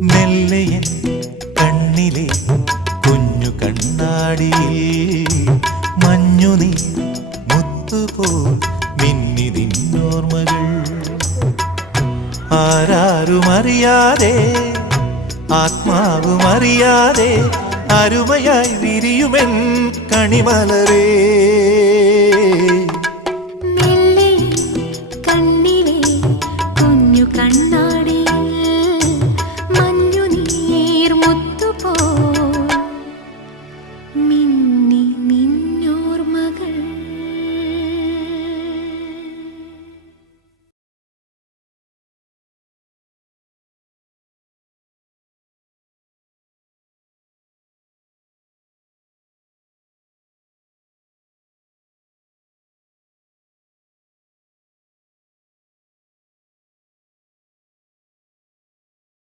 മെല്ലയൻ കണ്ണിലെ കുഞ്ഞു കണ്ണാടിയിൽ മഞ്ഞുനീ മുത്തുപോ മിന്നി നിന്നോർമ്മകൾ. ആരാരുമറിയാതെ ആത്മാവുമറിയാതെ അരുമയായി വിരിയുമെൻ കണിമലരേ.